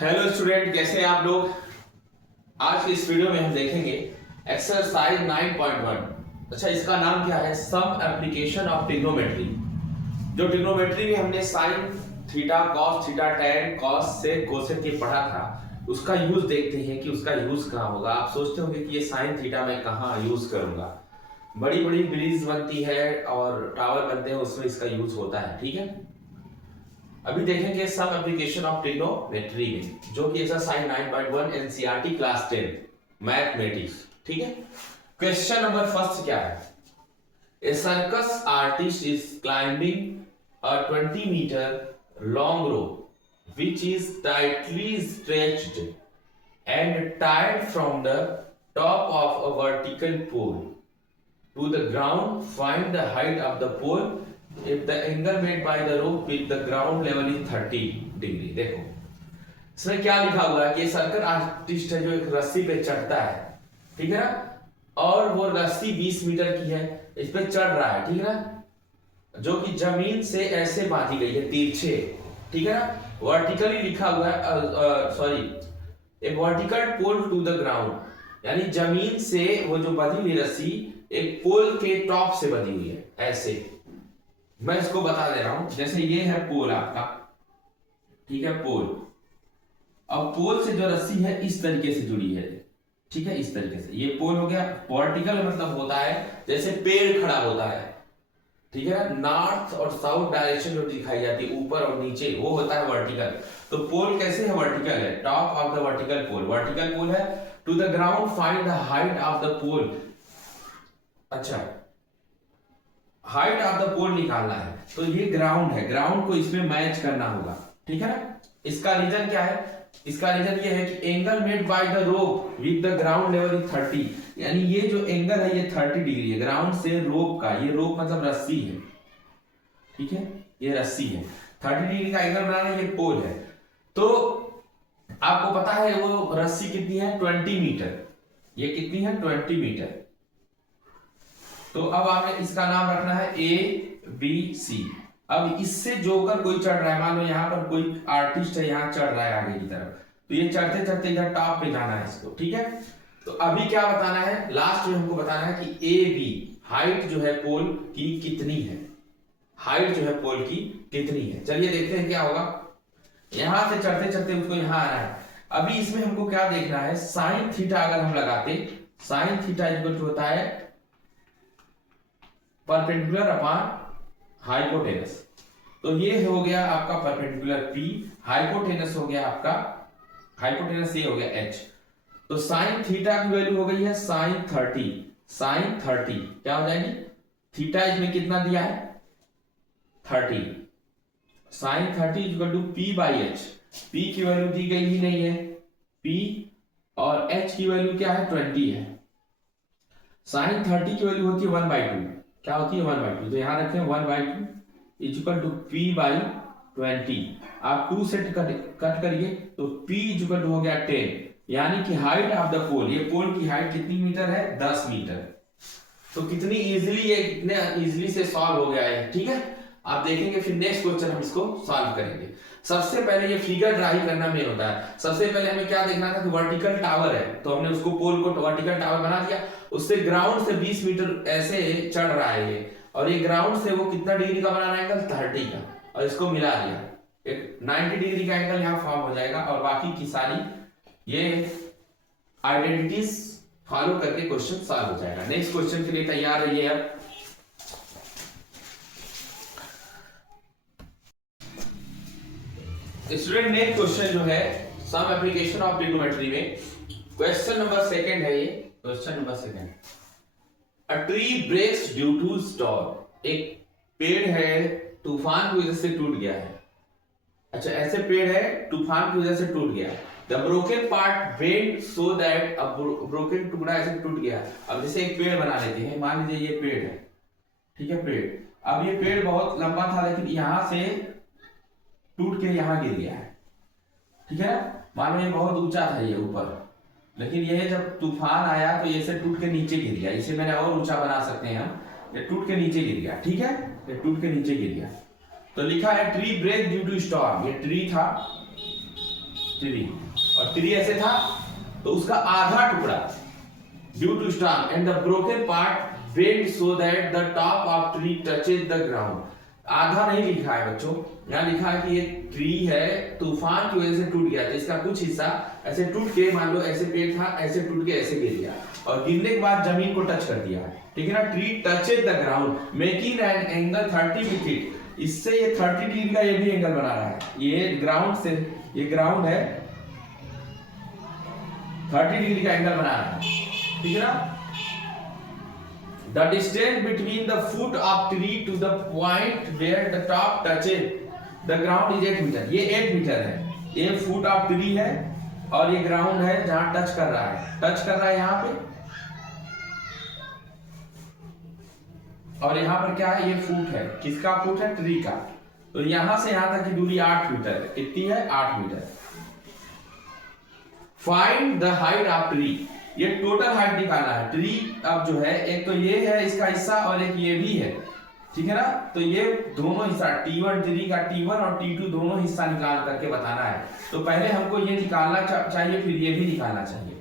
Hello student, कैसे हैं आप लोग। आज की इस वीडियो में हम देखेंगे एक्सरसाइज 9.1। अच्छा, इसका नाम क्या है? Some application of trigonometry. जो ट्रिग्नोमेट्री में हमने sine theta, cos theta, tan, cos, sec, cosec के पढ़ा था, उसका यूज देखते हैं कि उसका यूज कहाँ होगा। आप सोचते होंगे कि ये साइन थीटा मैं कहाँ यूज करूंगा। बड़ी बड़ी ब्रिज बनती है और टावर बनते हैं, उसमें इसका यूज होता है। ठीक है, अभी देखेंगे सम एप्लीकेशन ऑफ ट्रिग्नोमेट्री में, जो कि एक्सरसाइज 9.1 एनसीईआरटी क्लास 10 मैथमेटिक्स। ठीक है, क्वेश्चन नंबर फर्स्ट क्या है? A circus artist is climbing a 20 metre long rope which is tightly stretched and tied from the top of a vertical pole to the ground. Find the height of the pole if the angle made by the rope with the ground level is 30 degree. देखो इसमें क्या लिखा हुआ है कि circle artist है जो एक रस्सी पे चढ़ता है, ठीक है ना, और वो रस्सी 20 मीटर की है, इस पे चढ़ रहा है, ठीक है ना, जो कि जमीन से ऐसे बांधी गई है तिरछे, ठीक है ना, वर्टिकली लिखा हुआ है, sorry, a vertical pole to the ground, यानी जमीन से वो जो बंधी हुई रस्सी एक पोल के टॉप से बंधी हुई है ऐसे। मैं इसको बता दे रहा हूं, जैसे ये है पोल आपका, ठीक है, पोल। अब पोल से जो रस्सी है इस तरीके से जुड़ी है, ठीक है, इस तरीके से ये पोल हो गया। वर्टिकल मतलब होता है जैसे पेड़ खड़ा होता है, ठीक है ना, नॉर्थ और साउथ डायरेक्शन जो दिखाई जाती है, ऊपर और नीचे, वो होता है वर्टिकल। तो पोल कैसे है? वर्टिकल है, top of the vertical pole, vertical pole है। To the ground find the height of the pole. अच्छा, हाइट ऑफ द पोल निकालना है, तो ये ग्राउंड है, ग्राउंड को इसमें मैच करना होगा, ठीक है ना। इसका रीजन क्या है? इसका रीजन ये है कि angle made by the rope with the ground level is 30, यानी ये जो एंगल है ये 30 डिग्री है ग्राउंड से रोप का। ये रोप मतलब रस्सी है, ठीक है, ये रस्सी है, 30 डिग्री का एंगल बनाना, ये पोल है। तो आपको पता है वो रस्सी कितनी है? 20 मीटर। ये कितनी है? 20 मीटर। तो अब आपने इसका नाम रखना है ABC। अब इससे जोकर कोई चढ़ रहा है, मान लो यहाँ पर कोई आर्टिस्ट है, यहाँ चढ़ रहा है आगे की तरफ, तो ये चढ़ते चढ़ते इधर टॉप पे जाना है इसको, ठीक है। तो अभी क्या बताना है? लास्ट में हमको बताना है कि AB हाइट जो है पोल की कितनी है, हाइट जो है पोल की कितनी है। चलिए देखते हैं क्या होगा। यहां से चढ़ते चढ़ते उसको यहाँ आना है। अभी इसमें हमको क्या देखना है? साइन थीटा अगर हम लगाते, साइन थीटा इक्वल टू होता है परपेंडिकुलर अपॉन हाइपोटेनस। तो ये हो गया आपका परपेंडिकुलर P, हाइपोटेनस हो गया आपका, हाइपोटेनस ये हो गया H। तो साइन थीटा की वैल्यू हो गई है साइन 30, साइन 30 क्या हो जाएगी? थीटा इसमें कितना दिया है? 30, sine 30 equal to P by H। P की वैल्यू दी गई ही नहीं है, P, और H की वैल्यू क्या है? 20 है। साइन 30 की वैल्यू होती है 1/2, क्या होती है? 1/2। तो यहां रखें 1/2 इक्वल टू P बाई 20। आप 2 से कट करिए तो P इक्वल टू हो गया 10, यानी कि हाइट ऑफ द पोल, ये पोल की हाइट कितनी मीटर है? 10 मीटर। तो कितनी इजीली, ये कितने इजीली से सॉल्व हो गया है, ठीक है। आप देखेंगे फिर नेक्स्ट क्वेश्चन हम इसको सॉल्व करेंगे। सबसे पहले ये फिगर ड्रा ही करना मेन होता है। सबसे पहले हमें क्या देखना था कि वर्टिकल टावर है, तो हमने उसको पोल को वर्टिकल टावर बना दिया। उससे ग्राउंड से 20 मीटर ऐसे चढ़ रहा है ये, और ये ग्राउंड से वो कितना डिग्री का बनाना है? एंगल 30 का, और इसको मिला दिया, एक 90 डिग्री का एंगल यहाँ फॉर्म हो जाएगा। और बाकी की सारी ये आइडेंटिटीज फॉलो करके क्वेश्चन सॉल्व हो जाएगा। नेक्स्ट क्वेश्चन के लिए तैयार रहिए। अब स्टूडेंट, नेक्स्ट क्वेश्चन जो है सम एप्लीकेशन ऑफ ट्रिग्नोमेट्री में, क्वेश्चन नंबर सेकंड है ये, question number second. A tree breaks due to storm. एक पेड़ है तूफान की वजह से टूट गया है। अच्छा, ऐसे पेड़ है तूफान की वजह से टूट गया। The broken part bend so that, अब ब्रोकन टुकड़ा ऐसे टूट गया। अब जैसे एक पेड़ बना लेते हैं, मान लीजिए ये पेड़ है, ठीक है, पेड़। अब ये पेड़ बहुत लंबा था, लेकिन यहां से टूट के यहां गिर गया है, ठीक है। मान लो ये बहुत ऊंचा था ये ऊपर, लेकिन ये जब तूफान आया तो ये से टूट के नीचे गिर गया। इसे मैंने और ऊंचा बना सकते हैं हम, ये टूट के नीचे गिर गया, ठीक है, ये टूट के नीचे गिर गया। तो लिखा है tree break due to storm. ये ट्री था, ट्री, और ट्री ऐसे था तो उसका आधा टुकड़ा due to storm and the broken part bend so that the top of tree touches the ground. आधा नहीं लिखा है बच्चों, यहाँ लिखा है कि ये ट्री है, तूफान की वजह से टूट गया, तो इसका कुछ हिस्सा ऐसे टूट के, मान लो ऐसे पेड़ था, ऐसे टूट के ऐसे गिर गया और गिरने के बाद जमीन को टच कर दिया है, ठीक है ना। Tree touches the ground making an angle 30 with it, इससे ये 30 डिग्री का ये भी एंगल बना रहा है, ये ग्राउंड से, ये ग्राउंड है 30 डिग्री का एंगल बना रहा है, ठीक है ना। The distance between the foot of tree to the point where the top touches the ground is 8 metre, ये 8 मीटर है, ये फुट ऑफ ट्री है और ये ग्राउंड है जहां टच कर रहा है, टच कर रहा है यहाँ पे, और यहाँ पर क्या है, ये फुट है, किसका फुट है, ट्री का। तो यहां से यहां तक की दूरी 8 मीटर है, कितनी है, 8 metre. Find the height of tree, ये टोटल हाइट निकालना है ट्री। अब जो है एक तो ये है इसका हिस्सा और एक ये भी है, ठीक है ना। तो ये दोनों हिस्सा T1 ट्री का T1 और T2 दोनों हिस्सा निकाल करके बताना है। तो पहले हमको ये निकालना चाहिए, फिर ये भी निकालना चाहिए।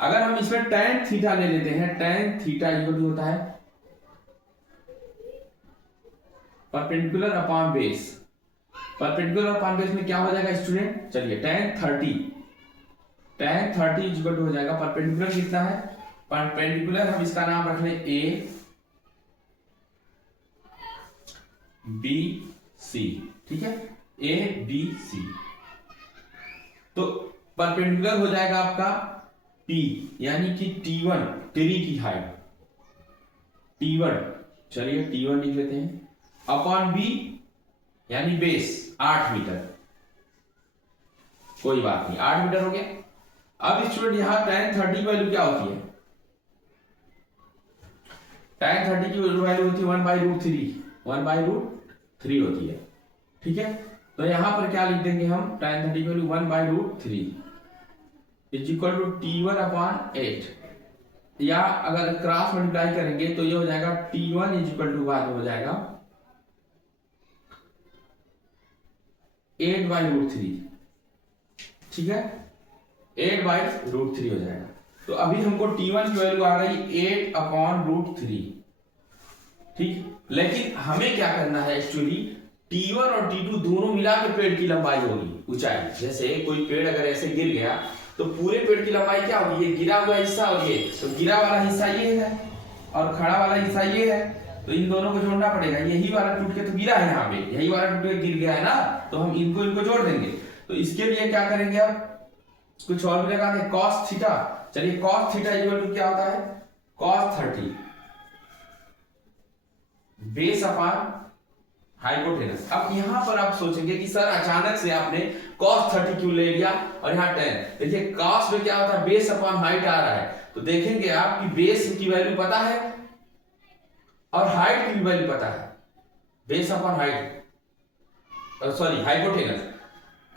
अगर हम इसमें tan थीटा ले लेते हैं, tan थीटा इक्वल टू होता है perpendicular upon base. Perpendicular upon base में क्या हो जाएगा स्टूडेंट, चलिए tan 30 इक्वल टू हो जाएगा, परपेंडिकुलर कितना है, परपेंडिकुलर हम इसका नाम रख लें ए बी सी, ठीक है, ए बी सी। तो परपेंडिकुलर हो जाएगा आपका P यानी कि T1 ट्री की हाइट, T1, चलिए T1 लिख लेते हैं, अपॉन B यानी बेस 8 मीटर, कोई बात नहीं 8 मीटर हो गया। अब स्टूडेंट यहां tan 30 वैल्यू क्या होती है, tan 30 की वैल्यू होती है 1/√3, 1/√3 होती है, ठीक है। तो यहां पर क्या लिख देंगे हम, tan 30 की value 1/√3 is equal to T1 upon 8, या अगर क्रॉस मल्टीप्लाई करेंगे तो ये हो जाएगा T1 इज इक्वल टू बाद में हो जाएगा 8/√3, ठीक है, 8/√3 हो जाएगा। तो अभी हमको T1 की वैल्यू आ गई 8/√3, ठीक। लेकिन हमें क्या करना है एक्चुअली, T1 और T2 दोनों मिला के पेड़ की लंबाई होगी, ऊंचाई। जैसे कोई पेड़ अगर ऐसे गिर गया तो पूरे पेड़ की लंबाई क्या होगी, ये गिरा हुआ हिस्सा और ये, तो गिरा वाला हिस्सा ये है और खड़ा वाला हिस्सा ये है, तो इन दोनों को जोड़ना पड़ेगा। यही वाला टूट के तो गिरा है यहाँ पे, यही वाला टूट के गिर गया है ना, तो हम इनको जोड़ देंगे। तो इसके लिए क्या करेंगे, अब कुछ और भी लगा दें, cos थीटा। चलिए cos थीटा इक्वल टू क्या होता है, cos 30 बेस अपॉन हाइपोटेनस। अब यहां पर आप सोचेंगे कि सर अचानक से आपने cos 30 क्यों ले लिया और यहाँ tan। देखिए cos में क्या होता है, बेस अपॉन हाइट आ रहा है, तो देखेंगे आप कि बेस की वैल्यू पता है और हाइट की भी वैल्यू पता है, base upon height, sorry hypotenuse.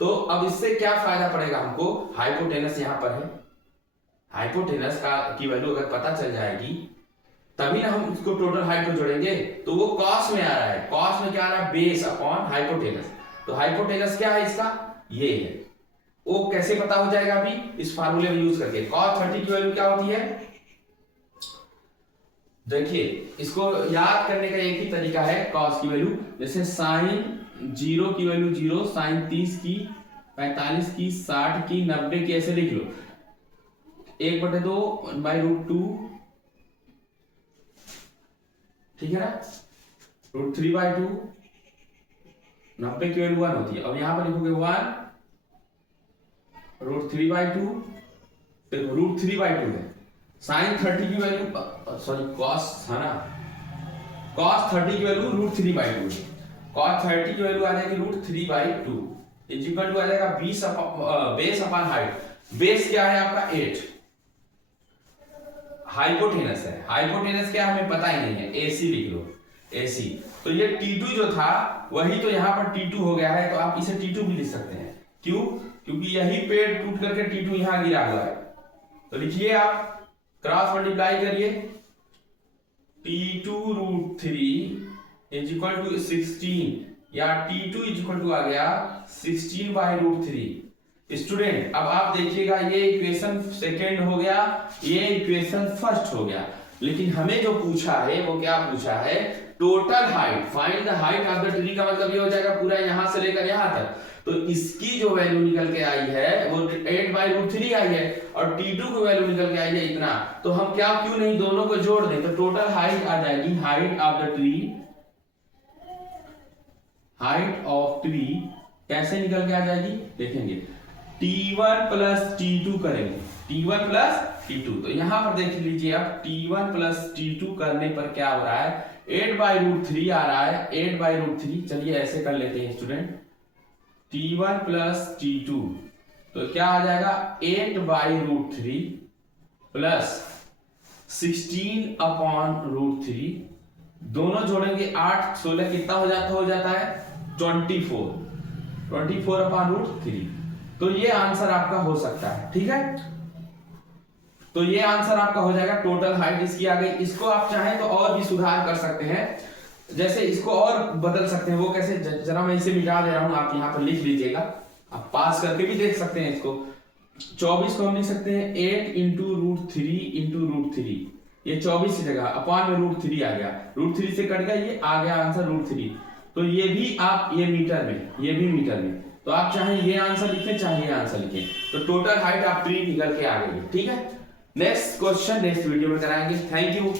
तो अब इससे क्या फायदा पड़ेगा हमको, हाइपोटेनस यहां पर है, हाइपोटेनस की वैल्यू अगर पता चल जाएगी तभी ना हम इसको टोटल हाइट को जोड़ेंगे। तो वो कॉस में आ रहा है, कॉस में क्या आ रहा है, बेस अपॉन हाइपोटेनस। तो हाइपोटेनस क्या है इसका, ये है। वो कैसे पता हो जाएगा, अभी इस फार्मूले में यूज करके। cos 30 की वैल्यू क्या होती है, देखिए इसको याद करने का एक ही तरीका है, cos की वैल्यू, जैसे साइन 0 की वैल्यू 0, साइन 30 की, 45 की, 60 की, 90 की, ऐसे लिख लो, 1/2 1/√2, ठीक है ना, √3/2, 90 की वैल्यू 1 होती है। अब यहां पर लिखोगे 1 √3/2, देखो √3/2 है। साइन 30 की वैल्यू, सॉरी cos है ना, cos 30 की वैल्यू √3/2 है। cos 30 की वैल्यू आ जाएगी √3/2 इज इक्वल टू आ जाएगा बेस अपॉन हाइट। बेस क्या है आपका 8, हाइपोटेनस है, हाइपोटेनस क्या हमें पता ही नहीं है, AC लिख लो, AC। तो ये T2 जो था वही तो यहाँ पर T2 हो गया है, तो आप इसे T2 भी लिख सकते हैं। क्यों, क्योंकि यही पेड़ टूट करके T2 यहाँ गिरा हुआ है। तो लिखिए आप, क्रॉस मल्टीप्लाई करिए, T2 √3 इज इक्वल टू 16, या T2 इज इक्वल टू आ गया 16/√3 स्टूडेंट अब आप देखिएगा, ये इक्वेशन सेकेंड हो गया, ये इक्वेशन फर्स्ट हो गया, लेकिन हमें जो पूछा है वो क्या पूछा है, total height, find the height of the tree का मतलब ये हो जाएगा पूरा यहां से लेकर यहां तक। तो इसकी जो वैल्यू निकल के आई है वो 8/√3 आई है, और T2 की वैल्यू निकल के आई है इतना। तो हम क्या क्यों नहीं दोनों को जोड़ दें, तो टोटल हाइट आ जाएगी, height of the tree, height of tree कैसे निकल के आ जाएगी देखेंगे, T1 प्लस T2 करेंगे, T1 प्लस T2। तो यहां पर देख लीजिए आप, T1 प्लस T2 करने पर क्या हो रहा है, 8/√3 आ रहा है, 8/√3। चलिए ऐसे कर लेते हैं स्टूडेंट, T1 प्लस T2 तो क्या आ जाएगा, 8/√3 प्लस 16/√3, दोनों जोड़ेंगे 8 16 कितना हो जाता है 24/√3। तो ये आंसर आपका हो सकता है, ठीक है। तो ये आंसर आपका हो जाएगा, टोटल हाइट इसकी आ गई। इसको आप चाहें तो और भी सुधार कर सकते हैं, जैसे इसको और बदल सकते हैं। वो कैसे, जरा मैं इसे मिटा दे रहा हूं, आप यहाँ पर लिख लीजिएगा, आप पास करके भी देख सकते हैं इसको। 24 को हम लिख सकते हैं 8 × √3 ये 24 की जगह अपॉन में √3 आ गया, √3 से कट गया, ये आ गया आंसर √3। तो ये भी आप ये मीटर में, ये भी मीटर में, तो आप चाहे ये आंसर लिखें चाहे ये आंसर लिखें, तो टोटल हाइट आप ट्री निकल के आ गई, ठीक है। नेक्स्ट क्वेश्चन नेक्स्ट वीडियो में कराएंगे। Thank you.